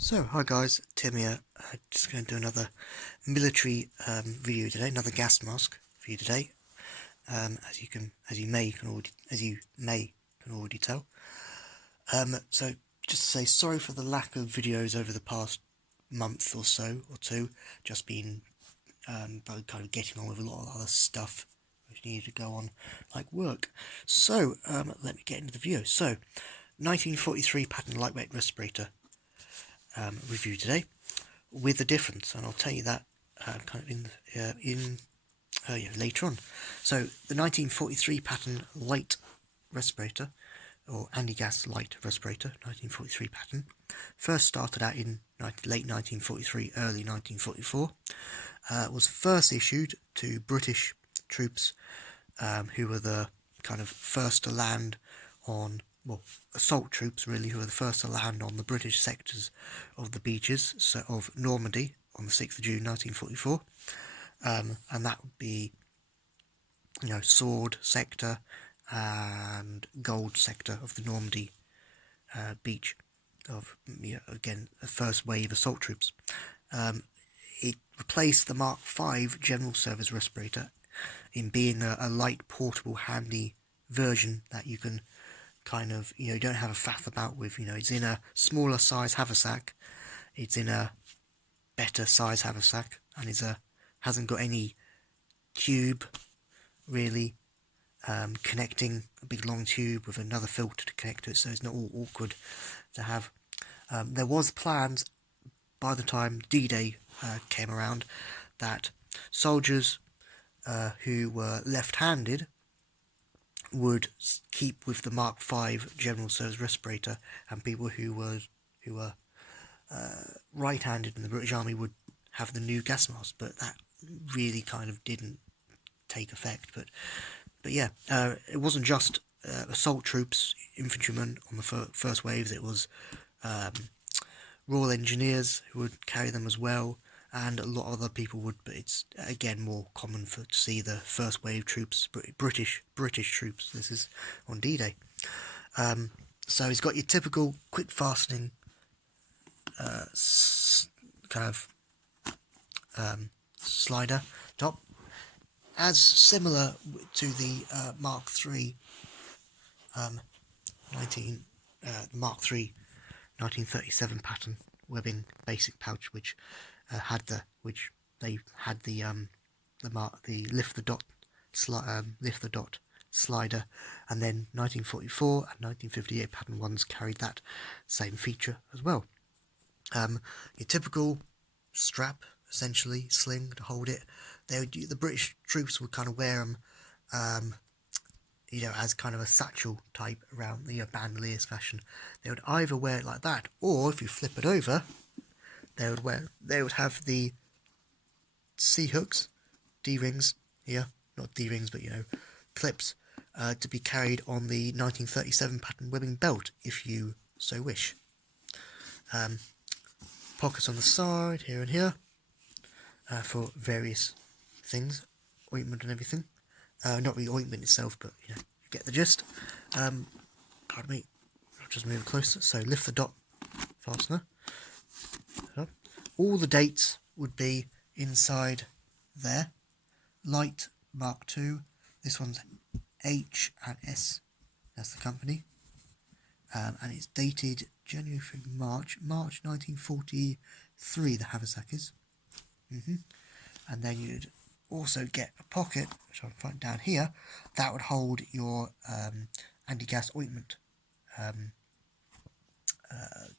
So, hi guys, Tim here. Just going to do another military video today, another gas mask for you today. As you may can already tell. So just to say sorry for the lack of videos over the past month or so or two. Just been kind of getting on with a lot of other stuff which needed to go on, like work. So let me get into the video. So, 1943 patent lightweight respirator. Review today with a difference, and I'll tell you that kind of later on. So the 1943 patent light respirator, or anti-gas light respirator, 1943 patent, first started out in late 1943, early 1944, was first issued to British troops who were the kind of first to land on, well, assault troops really, who were the first to land on the British sectors of the beaches of Normandy on the 6th of June 1944, and that would be, Sword sector and Gold sector of the Normandy beach of, again, the first wave assault troops. It replaced the Mark V General Service Respirator in being a light, portable, handy version that you can kind of, don't have a faff about with. It's in a smaller size haversack, it's in a better size haversack, and hasn't got any tube really connecting, a big long tube with another filter to connect to it, so it's not all awkward to have. There was plans by the time D-Day came around that soldiers who were left-handed would keep with the Mark V General Service Respirator, and people who were right-handed in the British Army would have the new gas mask. But that really kind of didn't take effect. But yeah, it wasn't just assault troops, infantrymen on the first waves. It was Royal Engineers who would carry them as well, and a lot of other people would, but it's again more common to see the first wave troops, British troops. This is on D-Day. So it's got your typical quick fastening kind of slider top, as similar to the Mark III Mark III 1937 pattern webbing basic pouch, which they had the lift the dot slider, and then 1944 and 1958 pattern ones carried that same feature as well. Your typical strap, essentially sling to hold it. The British troops would kind of wear them, as kind of a satchel type around the bandoliers fashion. They would either wear it like that, or if you flip it over, they would have the C-hooks, D-rings here, not D-rings, but clips, to be carried on the 1937 pattern webbing belt, if you so wish. Pockets on the side, here and here, for various things, ointment and everything. Not really ointment itself, but you get the gist. Pardon me, I'll just move closer. So lift the dot fastener. All the dates would be inside there. Light Mark II. This one's H and S. That's the company. And it's dated January through March 1943. The haversack is. And then you'd also get a pocket, which I'll find down here, that would hold your anti-gas ointment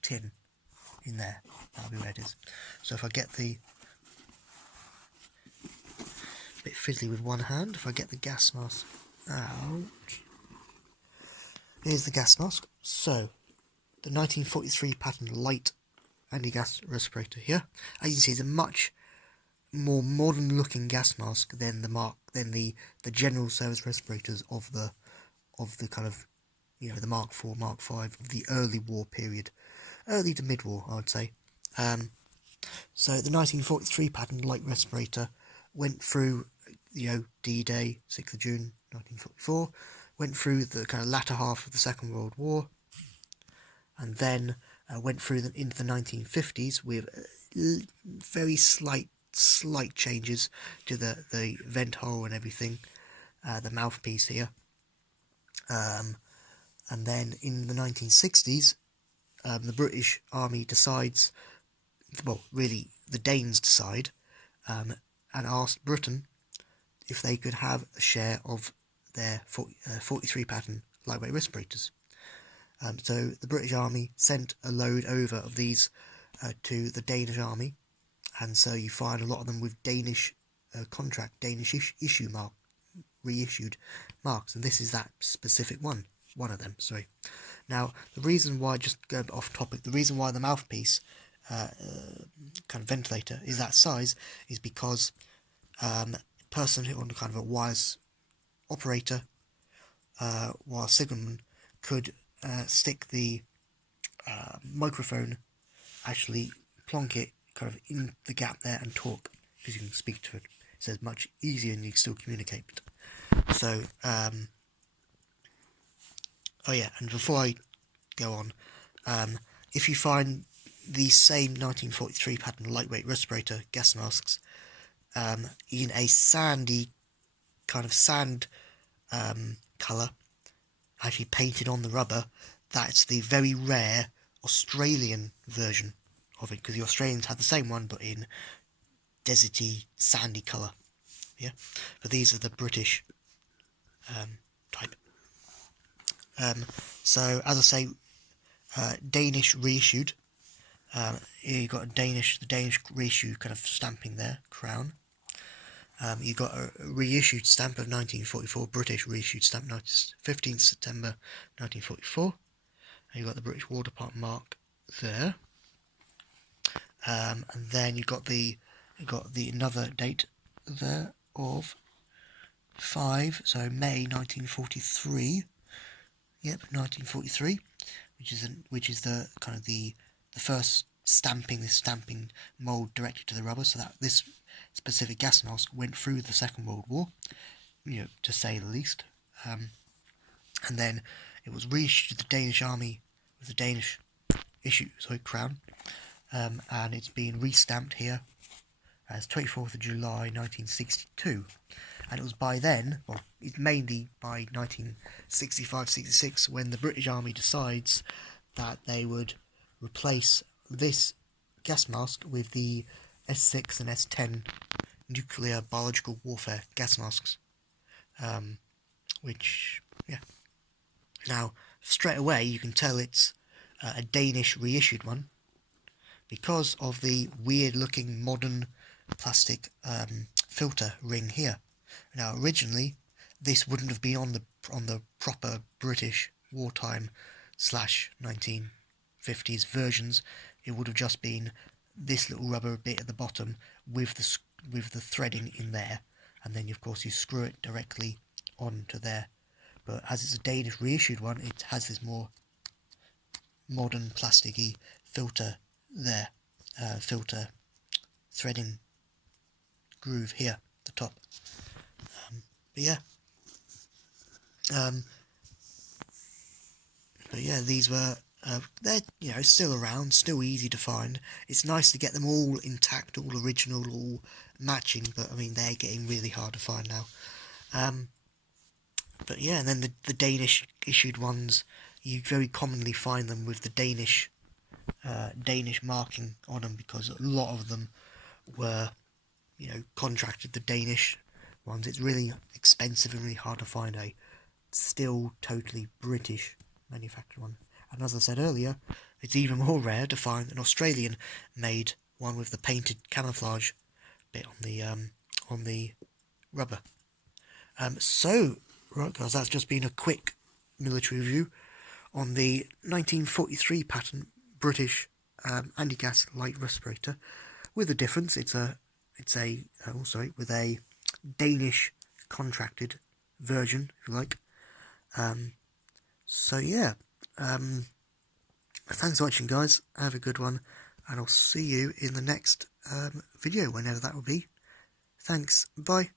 tin in there. That'll be where it is. So if I get a bit fiddly with one hand, if I get the gas mask out, here's the gas mask. So the 1943 pattern light anti-gas respirator here. As you can see, it's a much more modern looking gas mask than the general service respirators of the kind of the Mark IV, Mark V of the early war period, early to mid-war, I would say. So the 1943 pattern light respirator went through D-Day, 6th of June 1944, went through the kind of latter half of the Second World War, and then went through into the 1950s with very slight changes to the vent hole and everything, the mouthpiece here. And then in the 1960s, the British Army decides, well, really the Danes decide, and asked Britain if they could have a share of their 43 pattern lightweight respirators. So the British Army sent a load over of these to the Danish Army, and so you find a lot of them with Danish issue mark, reissued marks, and this is that specific one of them, sorry. Now, the reason why, just going off topic, the reason why the mouthpiece kind of ventilator is that size is because person who on kind of a wires operator, while signalman, could stick the microphone, actually plonk it kind of in the gap there and talk, because you can speak to it. So it's much easier and you can still communicate. So, oh yeah, and before I go on, if you find the same 1943 pattern lightweight respirator gas masks in a sandy, kind of sand colour, actually painted on the rubber, that's the very rare Australian version of it, because the Australians had the same one but in deserty, sandy colour. Yeah, but these are the British type. So as I say, Danish reissued. Here you've got the Danish reissue kind of stamping there, crown. You've got a reissued stamp of 1944, British reissued stamp 15th September 1944. And you've got the British War Department mark there. And then you've got the another date there of 5, so May 1943. Yep, 1943, which is the kind of the first stamping mould directed to the rubber, so that this specific gas mask went through the Second World War, to say the least. And then it was reissued to the Danish Army with the Danish crown, and it's been restamped here as 24th of July 1962. And it was by then, well, it's mainly by 1965-66, when the British Army decides that they would replace this gas mask with the S6 and S10 nuclear biological warfare gas masks. Which, yeah. Now, straight away, you can tell it's a Danish reissued one, because of the weird-looking modern plastic filter ring here. Now, originally, this wouldn't have been on the proper British wartime / 1950s versions. It would have just been this little rubber bit at the bottom with the threading in there, and then of course you screw it directly onto there. But as it's a Danish reissued one, it has this more modern plasticky filter there, filter threading groove here at the top. But yeah, these were they're still around, still easy to find. It's nice to get them all intact, all original, all matching, but I mean they're getting really hard to find now. But yeah, and then the Danish issued ones, you very commonly find them with the Danish marking on them, because a lot of them were contracted, the Danish ones. It's really expensive and really hard to find a still totally British manufactured one. And as I said earlier, it's even more rare to find an Australian made one with the painted camouflage bit on the rubber. So right guys, that's just been a quick military review on the 1943 pattern British anti-gas light respirator, with a difference. It's with a Danish contracted version, if you like. So yeah, thanks for watching guys, have a good one, and I'll see you in the next video, whenever that will be. Thanks, bye.